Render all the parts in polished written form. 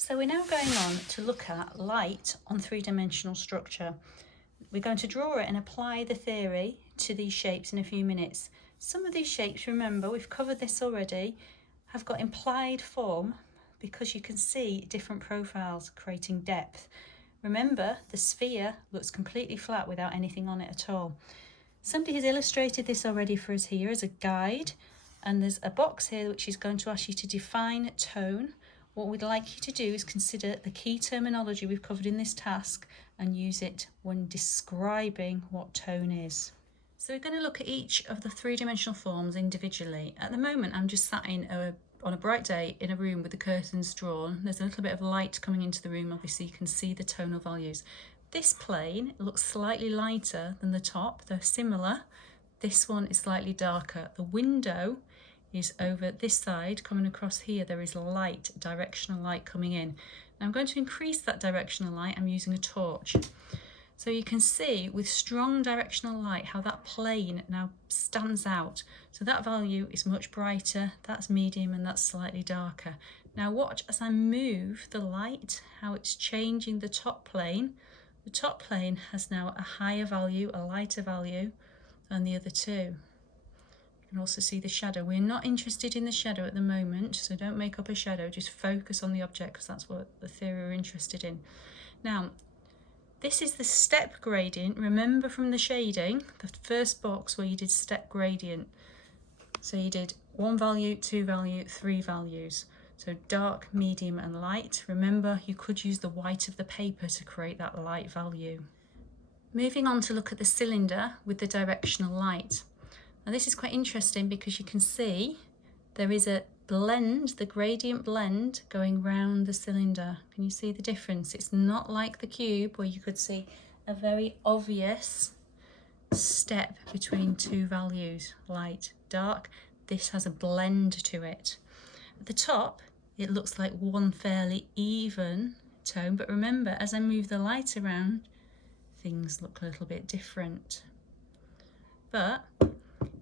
So we're now going on to look at light on three-dimensional structure. We're going to draw it and apply the theory to these shapes in a few minutes. Some of these shapes, remember, we've covered this already, have got implied form because you can see different profiles creating depth. Remember, the sphere looks completely flat without anything on it at all. Somebody has illustrated this already for us here as a guide, and there's a box here which is going to ask you to define tone. What we'd like you to do is consider the key terminology we've covered in this task and use it when describing what tone is. So we're going to look at each of the three-dimensional forms individually. At the moment I'm just sat on a bright day in a room with the curtains drawn. There's a little bit of light coming into the room, obviously you can see the tonal values. This plane looks slightly lighter than the top, they're similar. This one is slightly darker. The window is over this side, coming across here there is light, directional light coming in. Now I'm going to increase that directional light, I'm using a torch. So you can see with strong directional light how that plane now stands out. So that value is much brighter, that's medium and that's slightly darker. Now watch as I move the light, how it's changing the top plane. The top plane has now a higher value, a lighter value than the other two. You can also see the shadow. We're not interested in the shadow at the moment, so don't make up a shadow, just focus on the object because that's what the theory we're interested in. Now, this is the step gradient. Remember from the shading, the first box where you did step gradient. So you did 1 value, 2 value, 3 values. So dark, medium and light. Remember, you could use the white of the paper to create that light value. Moving on to look at the cylinder with the directional light. Now this is quite interesting because you can see there is a blend, the gradient blend going round the cylinder. Can you see the difference? It's not like the cube where you could see a very obvious step between two values, light, dark. This has a blend to it. At the top, it looks like one fairly even tone, but remember, as I move the light around, things look a little bit different. But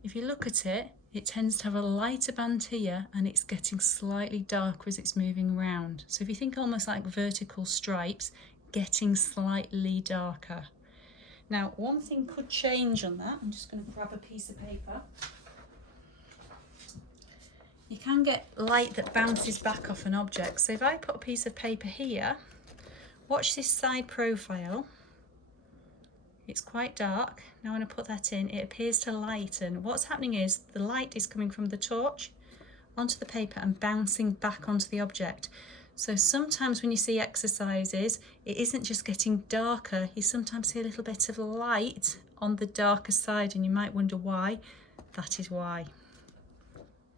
if you look at it, it tends to have a lighter band here and it's getting slightly darker as it's moving around. So if you think almost like vertical stripes, getting slightly darker. Now, one thing could change on that. I'm just going to grab a piece of paper. You can get light that bounces back off an object. So if I put a piece of paper here, watch this side profile. It's quite dark. Now when I put that in, it appears to lighten. What's happening is the light is coming from the torch onto the paper and bouncing back onto the object. So sometimes when you see exercises, it isn't just getting darker. You sometimes see a little bit of light on the darker side and you might wonder why. That is why.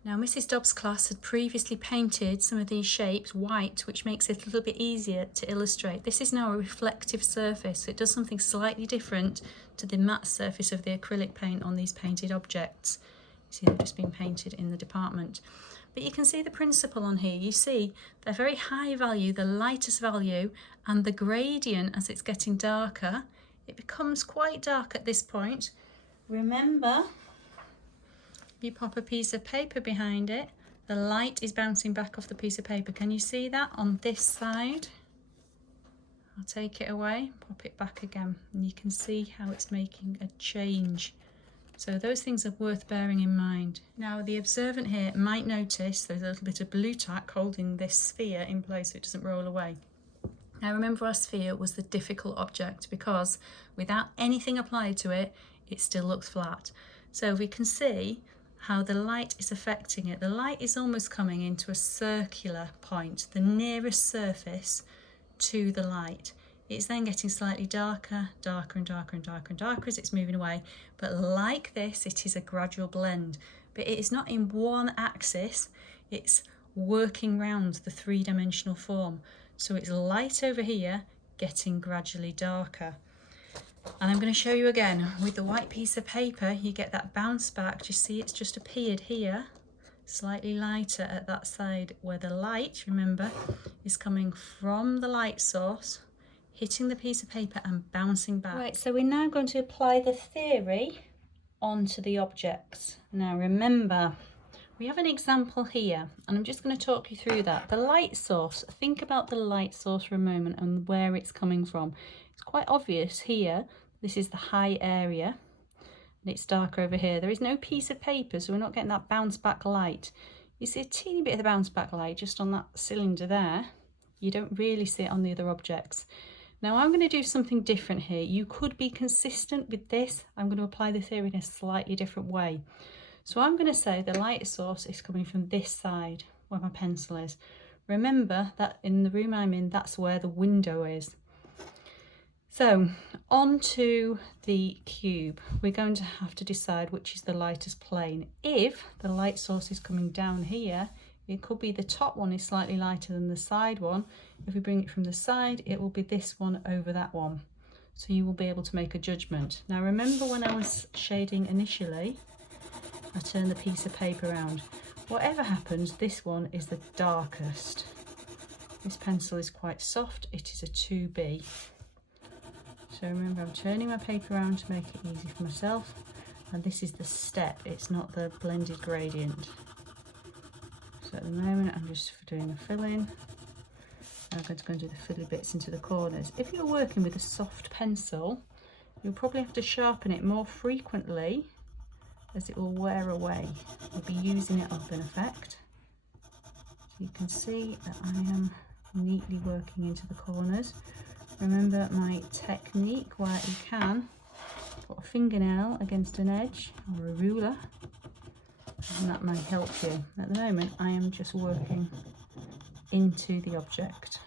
Now Mrs. Dobbs' class had previously painted some of these shapes white, which makes it a little bit easier to illustrate. This is now a reflective surface, so it does something slightly different to the matte surface of the acrylic paint on these painted objects. You see they've just been painted in the department. But you can see the principle on here. You see they're very high value, the lightest value, and the gradient as it's getting darker, it becomes quite dark at this point. Remember, you pop a piece of paper behind it, the light is bouncing back off the piece of paper. Can you see that on this side? I'll take it away, pop it back again, and you can see how it's making a change. So those things are worth bearing in mind. Now the observant here might notice there's a little bit of blue tack holding this sphere in place so it doesn't roll away. Now remember, our sphere was the difficult object because without anything applied to it, it still looks flat. So we can see how the light is affecting it. The light is almost coming into a circular point, the nearest surface to the light. It's then getting slightly darker, darker and darker and darker and darker as it's moving away. But like this, it is a gradual blend. But it is not in one axis, it's working round the three-dimensional form. So it's light over here, getting gradually darker. And I'm going to show you again with the white piece of paper, you get that bounce back. Do you see it's just appeared here, slightly lighter at that side where the light, remember, is coming from the light source, hitting the piece of paper and bouncing back. Right, so we're now going to apply the theory onto the objects. Now remember, We have an example here, and I'm just going to talk you through that. The light source, think about the light source for a moment and where it's coming from. It's quite obvious here, this is the high area, and it's darker over here. There is no piece of paper, so we're not getting that bounce back light. You see a teeny bit of the bounce back light just on that cylinder there. You don't really see it on the other objects. Now I'm going to do something different here. You could be consistent with this. I'm going to apply the theory in a slightly different way. So I'm going to say the light source is coming from this side where my pencil is. Remember that in the room I'm in, that's where the window is. So onto the cube, we're going to have to decide which is the lightest plane. If the light source is coming down here, it could be the top one is slightly lighter than the side one. If we bring it from the side, it will be this one over that one. So you will be able to make a judgment. Now remember when I was shading initially, I turn the piece of paper around. Whatever happens, this one is the darkest. This pencil is quite soft, it is a 2B. So remember, I'm turning my paper around to make it easy for myself. And this is the step, it's not the blended gradient. So at the moment, I'm just doing a fill-in. I'm going to go and do the fiddly bits into the corners. If you're working with a soft pencil, you'll probably have to sharpen it more frequently as it will wear away. You'll be using it up in effect. So you can see that I am neatly working into the corners. Remember my technique where you can put a fingernail against an edge or a ruler, and that might help you. At the moment I am just working into the object.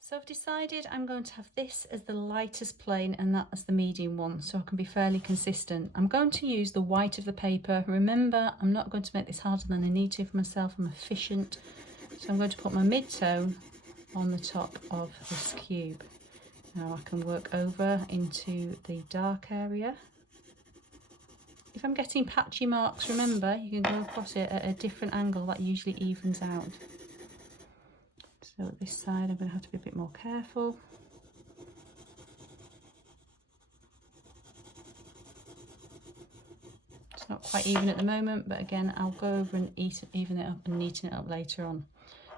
So I've decided I'm going to have this as the lightest plane and that as the medium one, so I can be fairly consistent. I'm going to use the white of the paper. Remember, I'm not going to make this harder than I need to for myself. I'm efficient. So I'm going to put my mid-tone on the top of this cube. Now I can work over into the dark area. If I'm getting patchy marks, remember, you can go across it at a different angle. That usually evens out. So at this side I'm going to have to be a bit more careful. It's not quite even at the moment, but again I'll go over and even it up and neaten it up later on.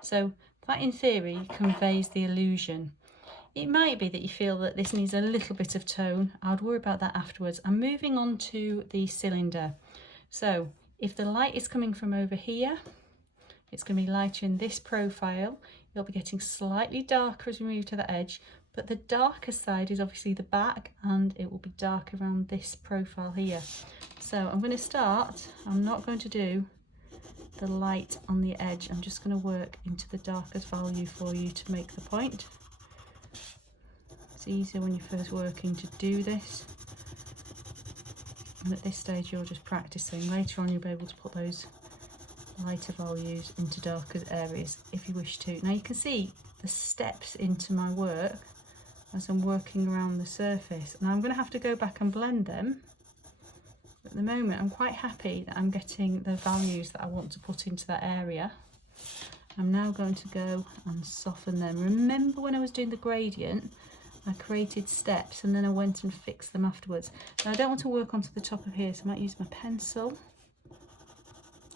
So that in theory conveys the illusion. It might be that you feel that this needs a little bit of tone. I'd worry about that afterwards. I'm moving on to the cylinder. So if the light is coming from over here, it's going to be lighter in this profile. It'll be getting slightly darker as we move to the edge, but the darker side is obviously the back, and it will be dark around this profile here. So I'm going to start, I'm not going to do the light on the edge, I'm just going to work into the darkest value for you to make the point. It's easier when you're first working to do this, and at this stage you're just practicing. Later on you'll be able to put those lighter values into darker areas if you wish to. Now you can see the steps into my work as I'm working around the surface, and I'm going to have to go back and blend them. At the moment I'm quite happy that I'm getting the values that I want to put into that area. I'm now going to go and soften them. Remember when I was doing the gradient, I created steps and then I went and fixed them afterwards. Now I don't want to work onto the top of here, so I might use my pencil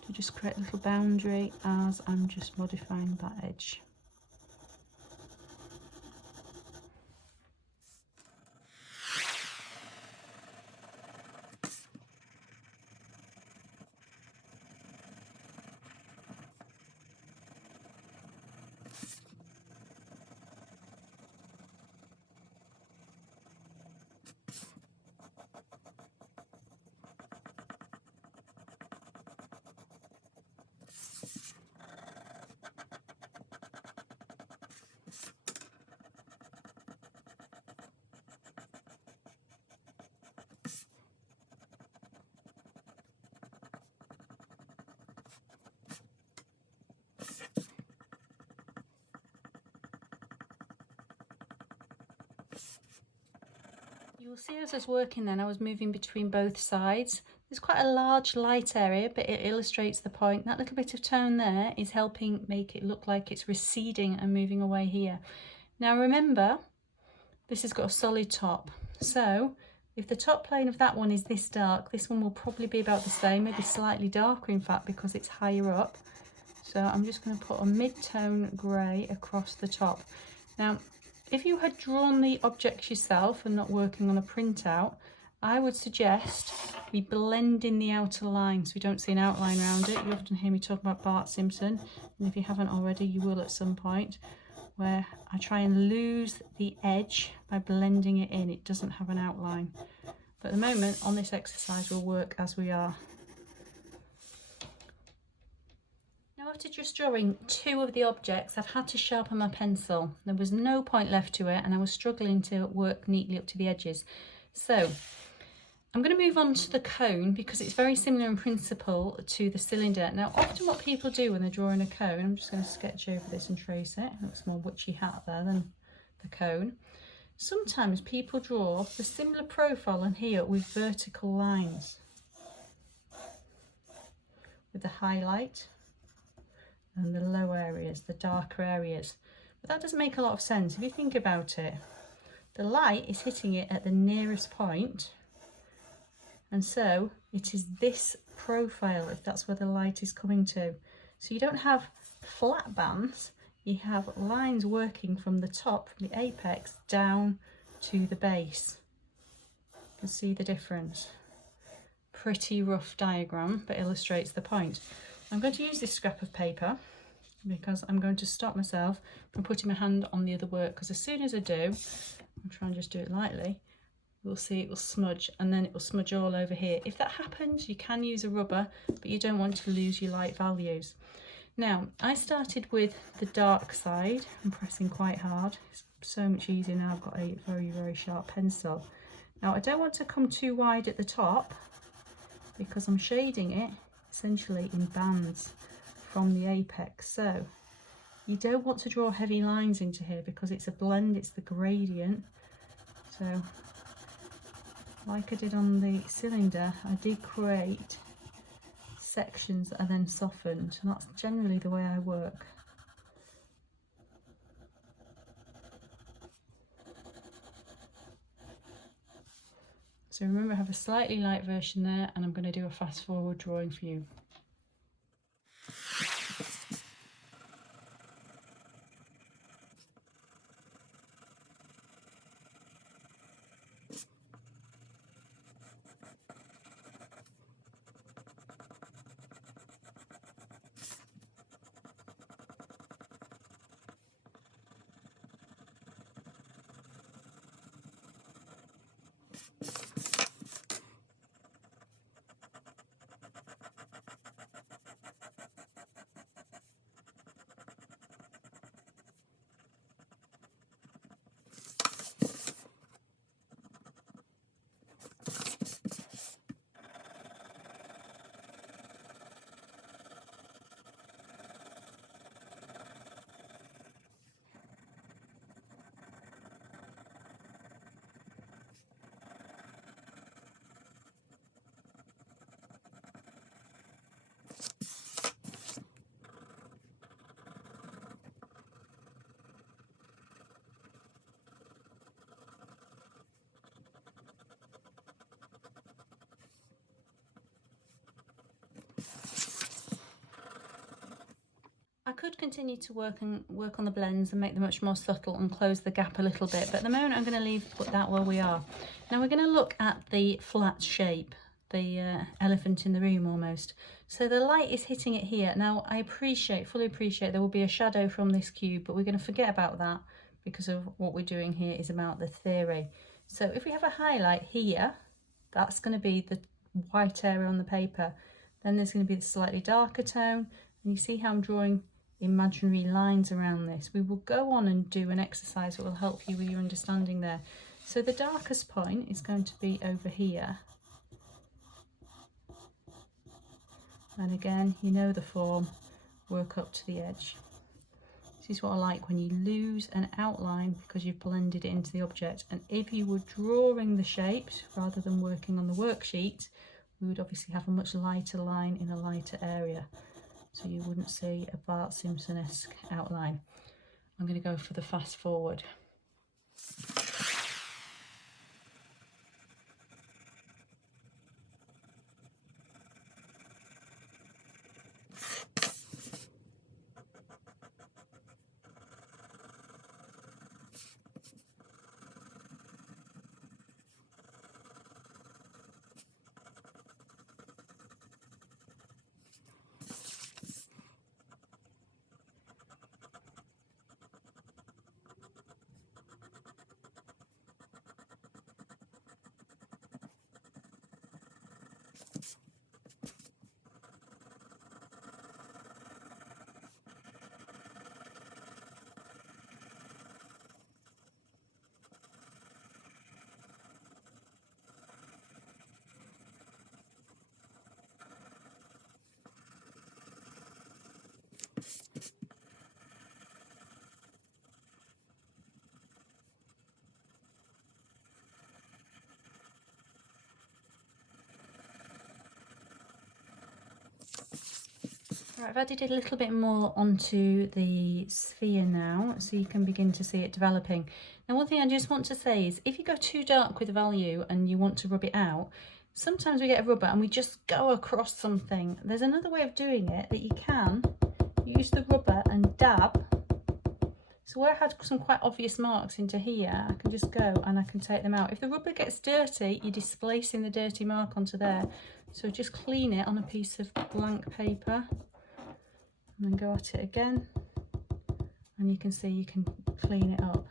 to just create a little boundary as I'm just modifying that edge. You will see as I was working then, I was moving between both sides. It's quite a large light area, but it illustrates the point. That little bit of tone there is helping make it look like it's receding and moving away here. Now remember, this has got a solid top. So if the top plane of that one is this dark, this one will probably be about the same, maybe slightly darker in fact, because it's higher up. So I'm just going to put a mid-tone grey across the top. Now, if you had drawn the objects yourself and not working on a printout, I would suggest we blend in the outer line so we don't see an outline around it. You often hear me talk about Bart Simpson, and if you haven't already, you will at some point, where I try and lose the edge by blending it in. It doesn't have an outline. But at the moment, on this exercise, we'll work as we are. Now, after just drawing two of the objects, I've had to sharpen my pencil. There was no point left to it, and I was struggling to work neatly up to the edges. So I'm going to move on to the cone because it's very similar in principle to the cylinder. Now, often what people do when they're drawing a cone, I'm just going to sketch over this and trace it. It looks more witchy hat there than the cone. Sometimes people draw the similar profile on here with vertical lines, with the highlight and the low areas, the darker areas. But that doesn't make a lot of sense if you think about it. The light is hitting it at the nearest point, and so it is this profile if that's where the light is coming to. So you don't have flat bands, you have lines working from the top, from the apex, down to the base. You can see the difference. Pretty rough diagram, but illustrates the point. I'm going to use this scrap of paper because I'm going to stop myself from putting my hand on the other work, because as soon as I do, I'll try and just do it lightly, we'll see it will smudge, and then it will smudge all over here. If that happens, you can use a rubber, but you don't want to lose your light values. Now, I started with the dark side. I'm pressing quite hard. It's so much easier now. I've got a very, very sharp pencil. Now, I don't want to come too wide at the top because I'm shading it essentially in bands from the apex. So you don't want to draw heavy lines into here because it's a blend, it's the gradient. So like I did on the cylinder, I did create sections that are then softened, and that's generally the way I work. So remember, I have a slightly light version there, and I'm going to do a fast forward drawing for you. I could continue to work on the blends and make them much more subtle and close the gap a little bit, but at the moment I'm going to leave that where we are. Now we're going to look at the flat shape, the elephant in the room almost. So the light is hitting it here. Now I fully appreciate there will be a shadow from this cube, but we're going to forget about that because of what we're doing here is about the theory. So if we have a highlight here, that's going to be the white area on the paper. Then there's going to be the slightly darker tone, and you see how I'm drawing imaginary lines around this. We will go on and do an exercise that will help you with your understanding there. So the darkest point is going to be over here, and again, you know the form, work up to the edge. This is what I like, when you lose an outline because you've blended it into the object. And if you were drawing the shapes rather than working on the worksheet, we would obviously have a much lighter line in a lighter area, so you wouldn't see a Bart Simpson-esque outline. I'm going to go for the fast forward. Right, I've added a little bit more onto the sphere now, so you can begin to see it developing. Now, one thing I just want to say is, if you go too dark with a value and you want to rub it out, sometimes we get a rubber and we just go across something. There's another way of doing it, that you can use the rubber and dab. So where I had some quite obvious marks into here, I can just go and I can take them out. If the rubber gets dirty, you're displacing the dirty mark onto there. So just clean it on a piece of blank paper. And then go at it again, and you can see you can clean it up.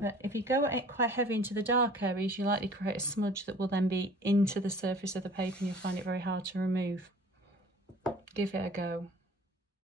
But if you go at it quite heavy into the dark areas, you likely create a smudge that will then be into the surface of the paper and you'll find it very hard to remove. Give it a go.